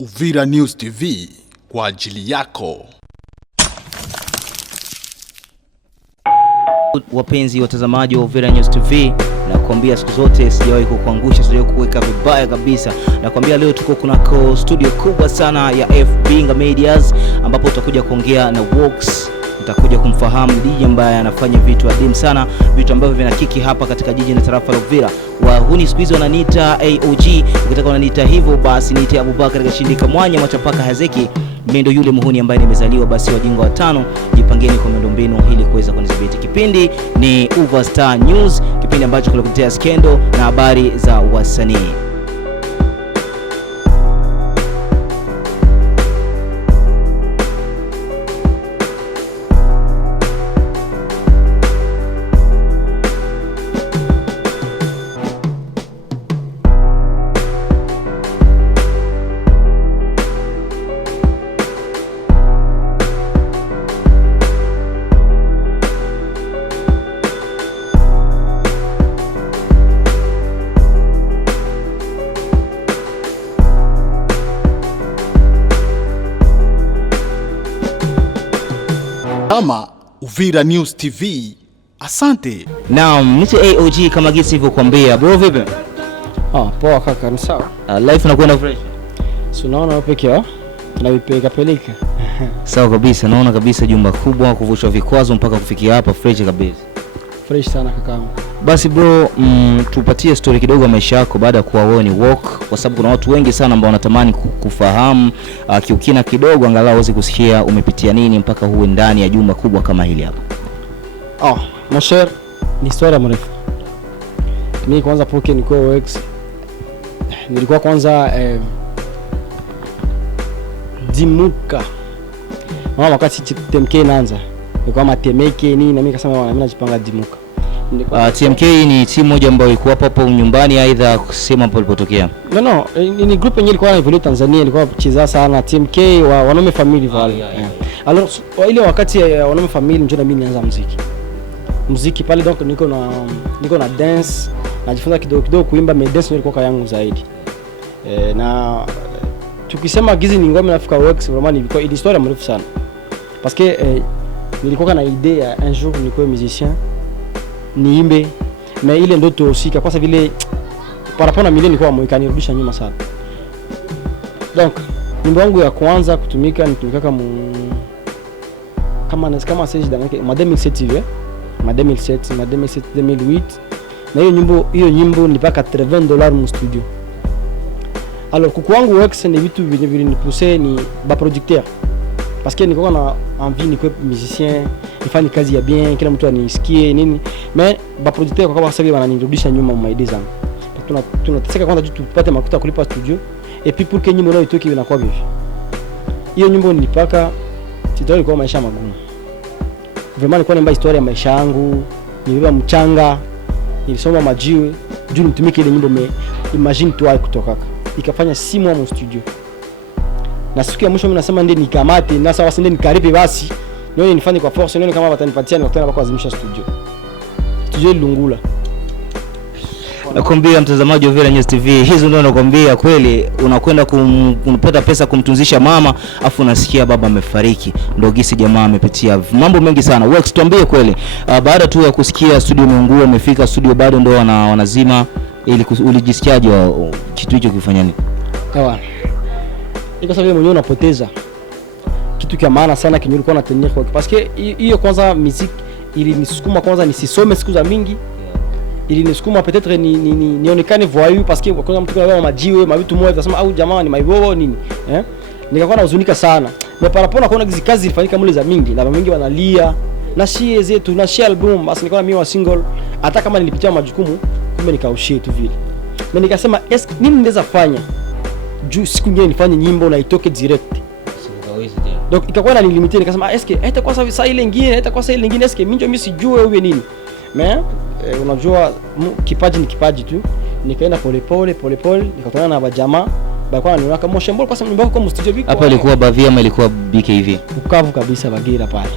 Uvira News TV kwa ajili yako. Wapenzi watazamaji wa Uvira News TV, na kuambia siku zote sijawahi kukuangusha, sijawahi kuweka vibaya kabisa. Na kuambia leo tuko kunako studio kubwa sana ya FB Medias, ambapo tutakuja kuongea na Works. Utakuja kumfahamu DJ ambaye anafanya vitu adimu sana, vitu ambavyo vinakiki hapa katika jiji na tarafa la Uvira. Wahuni siku hizo wananiita AOG, ukitaka wananiita hivyo basi niite Abubakar Kashindika Mwanya Machapaka Hazeki. Mimi ndo yule muhuni ambaye nimezaliwa, basi wajinga watano jipangeni kwa miundombinu ili kuweza kunidhibiti. Kipindi ni Uverstar News, kipindi ambacho kinakuletea skendo na habari za wasanii. Kama Uvira News TV, asante. Naam, nite AOG kama gisi hivyo kuambia. Bro vipi? Poa kaka, ni sawa. Life inakwenda fresh. Si unaona hapo pekee tunavipeleka peleka. Sawa kabisa, naona kabisa jumba kubwa, kuvushwa vikwazo mpaka kufikia hapa fresh kabisa. Fresh sana kakaangu. Basi bro, tupatie story kidogo ya maisha yako baada ya kuwa wewe ni Walk, kwa sababu kuna watu wengi sana ambao wanatamani kufahamu kiukina kidogo, angalau waweze kusikia umepitia nini mpaka huwe ndani ya jumba kubwa kama hili hapa. Mon cher, ni historia mrefu. Mimi kwanza poke nilikuwa Works. Nilikuwa kwanza Dimuka. Wakati TMK inaanza, nilikuwa matemeke nini, na mimi kasema mimi najipanga Dimuka. TMK ni timu moja ambayo ilikuwa hapo nyumbani, aidha kusema hapo ilipotokea. No, ni group yenyewe ilikuwa inaevolve Tanzania, ilikuwa kucheza sana TMK wa wanaume family wale. Alors ile wakati ya wanaume family ndio mimi nianza muziki pale, donc niko na dance, najifunza kidogo kuimba, mais dance ndio ilikuwa yangu zaidi. Na tukisema gizi ni ngoma nafika Works, vraiment ilikuwa ile historia mrefu sana. Parce que nilikuwa na idée ya un jour nikuwe musicien, niimbe, mais ile ndoto usika kwa sababu vile par rapport na milioni nilikuwa mwekanirudisha nyuma sana. Donc nyimbo yangu ya kwanza kutumika kama stage dans 2007 hivi, 2008, na hiyo nyimbo nilipaka $80 mu studio. Alors kuku wangu Works ni vitu vile nipuse ni ba producteur, parce que nilikuwa na envie nikuwe musicien, nifanye kazi ya bien, kila mtu anisikie nini, mais ba producteur kwa sababu wananirudisha nyuma mu idea zangu. Tunataka kwanza tupate makuta kulipa studio, et puis pour que nyimbo nayo itoke inakuwa vipi. Hiyo nyimbo nilipaka titoli kwa maisha magumu. Vraiment nilikuwa naimba historia ya maisha yangu, nilibeba mchanga, nilisoma majiwe, juu nitumike ile nyimbo, imagine toi kutoka ikafanya 6 mois mu studio. Na siku ya mwisho mimi nasema ndiye nikamate, na sawa sinde nikaripe basi. Nione nifanye kwa force, nione kama watanipatia nikutana kwa kuazimisha studio. Studio Lungula. Nakwambia mtazamaji wa Uvira News TV, hizo ndio nakwambia kweli, unakwenda kupata pesa kumtunzisha mama, afu unasikia baba amefariki. Ndio gisi jamaa amepitia mambo mengi sana. Works, tuambie kweli, baada tu ya kusikia studio imeungua, umefika studio bado ndio wanazima, ili ulijisikiaje kitu hicho kifanya nini? Sawa. Iko sababu mwenyewe unapoteza kitu kia maana sana kinyo ulikuwa unatenir kwa, parce que hiyo kwanza muziki ili nisukuma kwanza nisisome siku za mingi, ili nisukuma peut-être nionekane voyou, parce que kwanza mtu kwa majiwe mavitu moja tunasema au jamaa ni maibobo nini, nikakuwa nahuzunika sana. Mais par rapport na kuona hizo kazi zilifanyika mule za mingi na mingi wanalia na shie zetu na shie album, basi nikaona mimi wa single, hata kama nilipitia majukumu kumbe nikaushie tu vile. Na nikasema nini naweza fanya juu siku nyingine nifanye nyimbo na itoke direct. Donc ikakuwa na nilimite, nikasema haitakuwa saa ile nyingine, eske mimi sijue uwe nini. Mais unajua kipaji ni kipaji tu. Nikaenda pole pole nikakutana na bajamaa balikuwa wananiona kama Moshembol, kwa sababu nyumba kwa studio biko. Hapa ilikuwa Bavia ama ilikuwa BKV? Ukavu kabisa Bagira pale.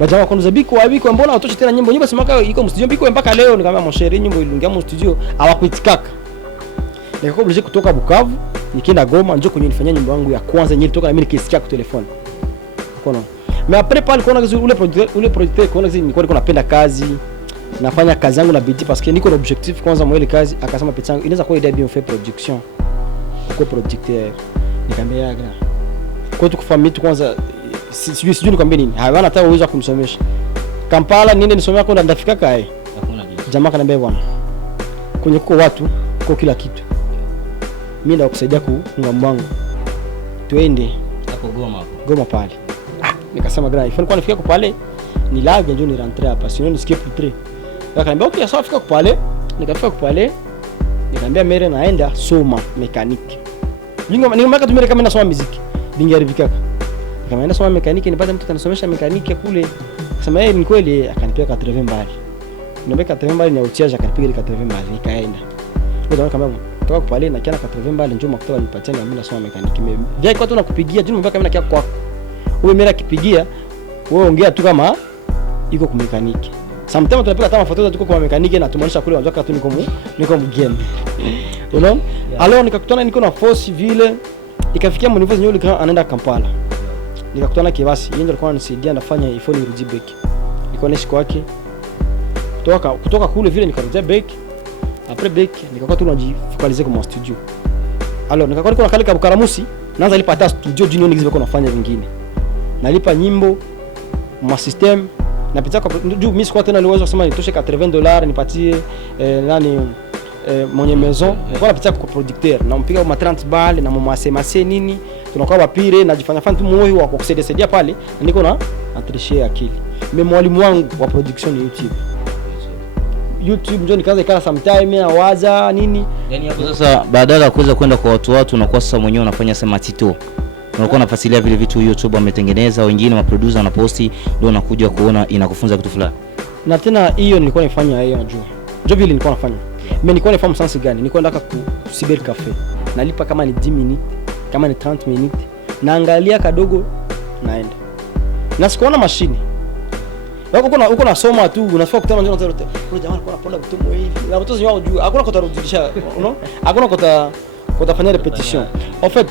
Bajamaa kwanza biko mbona utoche tena nyimbo simaka iko studio biko mpaka leo. Nikamwambia Moshere nyimbo iliingia mu studio hawakuitikaka. Nikakuwa obligé kutoka Bukavu nikienda Goma njoo kwenye nifanyia nyimbo yangu ya kwanza yenyewe toka na mimi nikisikia kwa telefoni. Unaona? Mais après pale kuna ule producteur kuna nilikuwa napenda kazi, nafanya kazi yangu na bidii parce que niko na objectif kwanza mwa ile kazi, akasema pesa yangu inaweza kuwa idea bien fait production. Kwa producteur nikamwambia yaga. Kwa tukufamia tu kwanza sijui nikwambie nini. Hawana hata uwezo wa kumsomesha. Kampala niende nisomea kwa ndafika kae. Hakuna kitu. Jamaa kanambia bwana. Kwenye kuko watu, kwa kila kitu. Mimi ndio kusaidia kuunga mwangu. Twende hapo Goma pale. Nikasema grand, ifanye kwa nifika kwa pale, ni lage njoo ni rentrer hapa, sinon ni skip plus. Akaniambia okay, sawa fika kwa pale. Nikafika kwa pale. Nikamwambia mere naenda soma mekaniki. Ningemaka tumere kama nasoma muziki. Bingaribikaka. Nikamwenda soma mekaniki, nipate mtu atanisomesha mekaniki kule. Akasema ni kweli, akanipea 80 mbali. Niambia 80 mbali ni utiaje, akanipiga 80 mbali nikaenda. Ndio kama toka pale na kiana 80 mbali njoo makutoa nipatie na mimi nasoma mekaniki. Vile kwa tu nakupigia, tu niambia kama nakia kwa wewe mera kipigia, wewe ongea tu kama iko kwa mekaniki. Sometimes tunapiga hata mafoto tuko kwa mekaniki na tumaanisha kule wanatoka tu niko mgeni. Unaona? Alors nikakutana niko na force vile ikafikia mnivozi nyoli kama anaenda Kampala. Nikakutana Kibasi, yeye ndio alikuwa ananisaidia nafanya iPhone irudi back. Niko naishi kwake. Kutoka kule vile nikarudia back. Après back nikakuwa tu najifocaliser kwa studio. Alors nikakuwa niko na kale kabukaramusi, naanza lipa hata studio junior ngizi bako nafanya vingine. Nalipa nyimbo ma system na pita kwa juu mimi sikuwa tena niweza kusema nitoshe $80 nipatie mwenye maison. Nilikuwa napita kwa producteur na mpiga ma 30 bal na mwasemase nini. Tunakuwa wapire najifanya tu moyo wa kusaidia pale na niko na atrishia akili. Mimi mwalimu wangu wa production ni YouTube ndio nikaanza ikala sometime awaza nini. Yaani hapo sasa badala ya kuweza kwenda kwa watu unakuwa sasa mwenyewe unafanya sema tito. Unakuwa unafasilia vile vitu YouTube wametengeneza, wengine ma producer wanaposti, ndio unakuja kuona inakufunza kitu fulani. Na tena hiyo nilikuwa nifanya hiyo unajua. Ndio vile nilikuwa nafanya. Mimi nilikuwa nafahamu sensi gani? Nilikuwa nataka ku cyber cafe. Nalipa kama ni 10 minutes, kama ni 30 minutes. Naangalia kadogo naenda. Na sikuona mashine. Uko nasoma tu, unafika kutana njoo zote. Kuna jamaa alikuwa anaponda kutumo hivi. Na watoto wao juu, hakuna kutarudisha, unaona? Hakuna kutafanya repetition. En fait,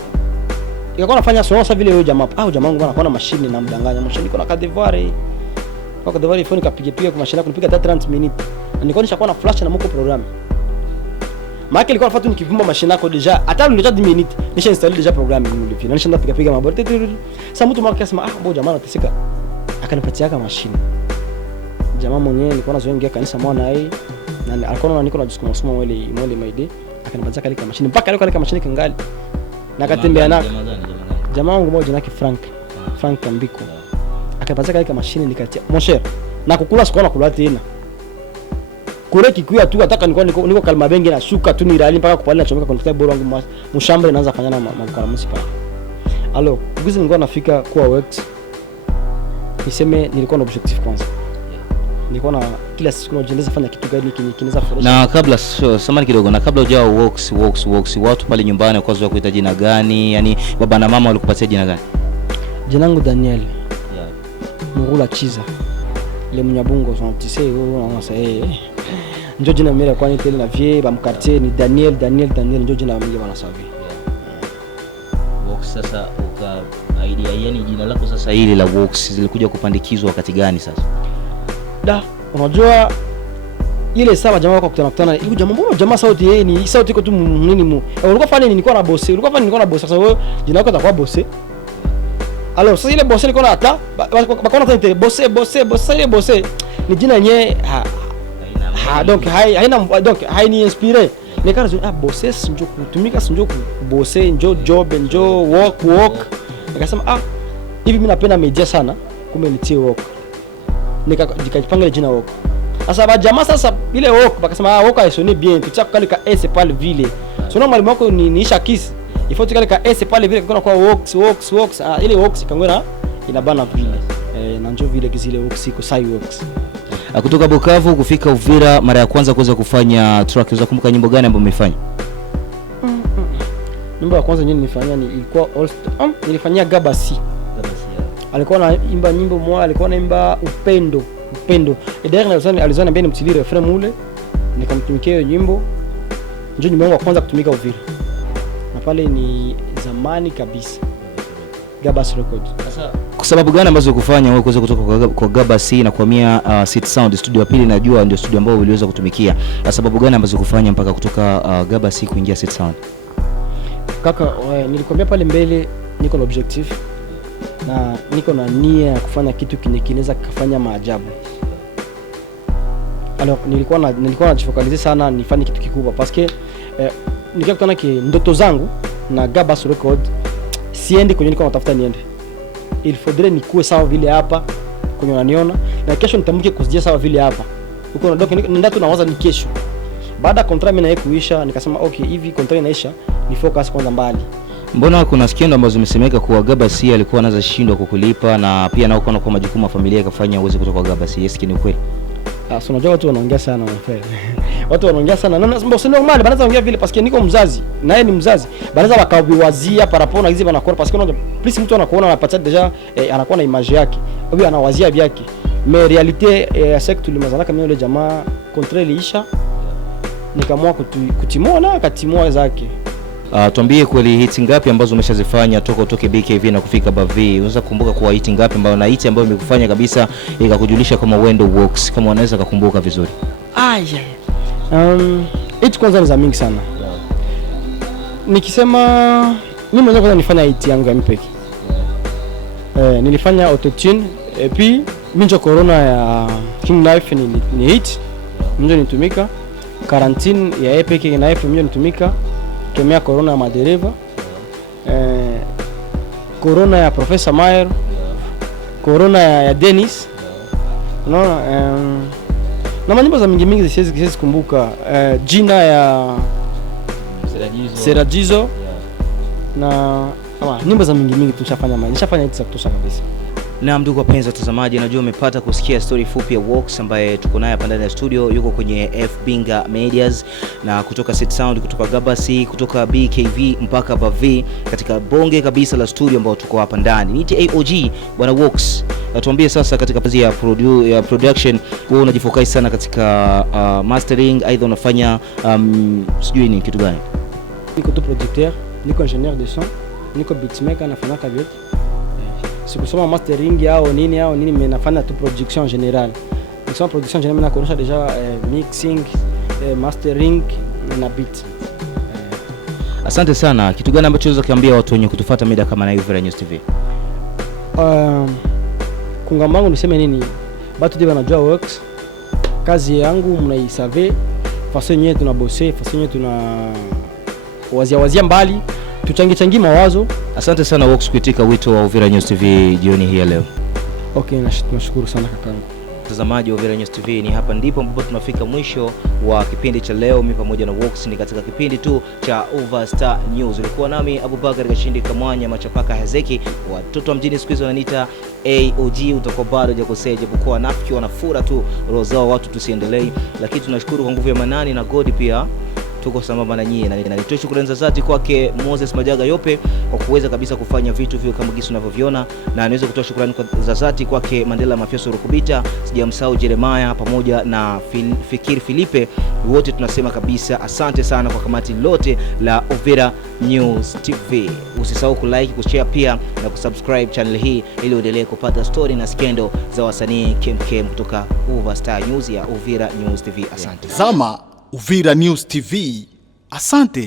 ikakuwa nafanya sasa vile yule jamaa. Jamaa wangu anakuwa na mashine na mdanganya. Mashine iko na Kadevare. Kwa Kadevare phone kapiga kwa mashine kunipiga 30 minutes. Na nilikuwa nishakuwa na flash na mko program. Maana ilikuwa nafuata nikivumba mashine yako deja. Hata nilikuwa 10 minutes nisha install deja program hivi. Na nishaanza piga maboti. Sasa mtu mmoja akasema mbona jamaa anateseka. Akanipatia mashine. Jamaa mwenyewe nilikuwa nazoingia kanisa mwana yeye na alikuwa niko na disco masomo mwele maide akanipatia kale kama mashine mpaka leo kale kama mashine kangali na katembea nako jamaa wangu mmoja nake Frank Kambiko akanipatia kale kama mashine nikatia mon cher na kukula sikuwa na kula tena kule kikuya tu nataka niko kalma bengi na shuka tu ni rali mpaka kupali na chomeka kwa bora wangu mshamba inaanza kufanya na makaramusi pale. Alors kugizi nilikuwa nafika kwa works niseme nilikuwa na objective kwanza. Nilikuwa na kila siku najieleza fanya kitu gani kinaweza furahisha. Na kabla samani kidogo, na kabla hujao works watu pale nyumbani kwa sababu kuita jina gani? Yaani baba na mama walikupatia jina gani? Jina langu Daniel. Yeah. Mungula Chiza. Le Munyabungo sont tissé on sait. Ndio jina mimi kwa ni tele na vie ba mkartie ni Daniel ndio jina mimi bana savi. Works sasa uka idea yani jina lako sasa hili la works zilikuja kupandikizwa wakati gani sasa? Unajua ile sawa jamaa wako kukutana hiyo jamaa sauti yeye ni sauti iko tu nini mu ulikuwa fanya nini nilikuwa na boss sasa wewe jina lako itakuwa boss. Alors sasa ile boss nilikuwa na hata bakona hata boss ile boss ni jina yenyewe donc haini inspire nikaanza boss ndio kutumika ndio boss ndio job ndio work nikasema hivi mimi napenda media sana kumbe nitie work nikajipanga ile jina woko. Sasa ba jamaa sasa ile woko bakasema woko haisoni bien tutaka kale ka S pale vile. Sio mwalimu wako niisha kiss. Ifoti kale ka S pale vile kuna kwa works ile works kangwena inabana vile. Na njoo vile kizile works iko sai works. Kutoka Bukavu kufika Uvira mara ya kwanza kuweza kufanya track unaweza kumbuka nyimbo gani ambayo umefanya? Nyimbo ya kwanza nyingine nilifanya ni ilikuwa nilifanyia Gabasi. Alikuwa anaimba nyimbo moja, alikuwa anaimba upendo. Ederna alizana mbele mtili refrain mule, nikamtumikia hiyo nyimbo. Njoo nyimbo yangu ya kwanza kutumika Uvira. pale ni zamani kabisa. Gabas Records. Kwa sababu gani ambazo kufanya wewe kuweza kutoka kwa Gabas na kuhamia City Sound studio ya pili? Najua ndio studio ambayo uliweza kutumikia. Na sababu gani ambazo kufanya mpaka kutoka Gabas kuingia City Sound? Kaka, nilikwambia pale mbele niko na objective na niko na nia ya kufanya kitu kinaweza kufanya maajabu. Alors nilikuwa najifocalize sana nifanye kitu kikubwa parce que nikakutana ki ndoto zangu na Gabas Record siendi kwenye niko natafuta niende. Il faudrait nikuwe sawa vile hapa kwenye unaniona na kesho nitamke kuzijia sawa vile hapa. Uko na nenda tu nawaza ni kesho. Baada ya contract mimi na yeye kuisha nikasema okay, hivi contract inaisha ni focus kwanza mbali. Mbona kuna skendo ambazo zimesemeka kuwa Gabas alikuwa anaanza shindwa kukulipa na pia nao kwa majukumu ya familia yakafanya uweze kutoka kwa Gabas? Yes, ni kweli? So unajua watu wanaongea sana wanafanya. Watu wanaongea sana. Na sio normal, banaanza kuongea vile parce que niko mzazi, na yeye ni mzazi. Banaanza wakawiwazia parapona na hizi banakuwa parce que unajua plus mtu anakuona anapata deja anakuwa na image yake. Au anawazia vyake. Mais realite ya sect tulimazana kama yule jamaa contrat iliisha. Nikamua kutimua na akatimua zake. Tuambie kweli hits ngapi ambazo umeshazifanya toka utoke BKV na kufika Bavi? Unaweza kukumbuka kwa hit ngapi ambayo na hit ambayo imekufanya kabisa ikakujulisha kama Wendo Works, kama unaweza kukumbuka vizuri? Hit kwanza ni za mingi sana. Nikisema mimi mwanzo kwanza nilifanya hit yangu ya mpeki. Nilifanya Autotune puis Minjo Corona ya King Knife ni hit. Minjo nitumika. Quarantine ya Epic Knife Minjo nitumika. Kemea Corona ya Madereva, Corona ya Professor Mayer, Corona ya Dennis, unaona, na manyimbo za mingi siwezi kumbuka, jina ya Serajizo na nyimbo za mingi tunashafanya, nishafanya hizi za kutosha kabisa. Na ndugu wapenzi watazamaji, najua umepata kusikia story fupi ya Works ambaye tuko naye hapa ndani ya studio. Yuko kwenye FBinga Medias na kutoka City Sound, kutoka Gabas, kutoka BKV mpaka Bavi, katika bonge kabisa la studio ambao tuko hapa ndani. Ni AOG bwana Works. Tuambie sasa, katika kazi ya production wewe unajifocus sana katika mastering, aidha unafanya sijui ni kitu gani? Niko tu producteur, niko ingénieur de son, niko beatmaker, nafanya kazi yote. Sikusoma mastering au nini mimi nafanya tu production general. Nikisema production general mimi nakonesha deja mixing, mastering na beat. Asante sana. Kitu gani ambacho unaweza kuambia watu wenye kutufuata mida kama na Uvira News TV? Kungambangu niseme nini? Batu ndio wanajua Works. Kazi yangu mnaisave, façon yenyewe tunabosser, façon yenyewe tuna wazia mbali. Tuchangie mawazo. Asante sana Works kuitika wito wa Uvira News TV jioni hii leo. Okay, nashukuru sana kakangu. Mtazamaji wa Uvira News TV, ni hapa ndipo ambapo tunafika mwisho wa kipindi cha leo. Mimi pamoja na Works ni katika kipindi tu cha Overstar News. Ulikuwa nami Abubakar Kashindi Kamwanya Machapaka Hazeki. Watoto wa mjini siku hizo wananiita AOG. Utakuwa bado hujakosea, japokuwa nafiki wanafura tu roho zao watu tusiendelee, lakini tunashukuru kwa nguvu ya Manani na God pia tuko sambamba na nyie, na nitoe shukrani za dhati kwake Moses Majaga Yope kwa kuweza kabisa kufanya vitu vile kama gisi unavyoviona, na niweze kutoa shukrani za dhati kwake Mandela Mafioso Rukubita, sijamsahau Jeremiah pamoja na Fikiri Filipe. Wote tunasema kabisa asante sana kwa kamati lote la Uvira News TV. Usisahau kulike, kushare pia na kusubscribe channel hii ili uendelee kupata story na skendo za wasanii kemkem kutoka Overstar News ya Uvira News TV. Asante. Zama Uvira News TV. Asante.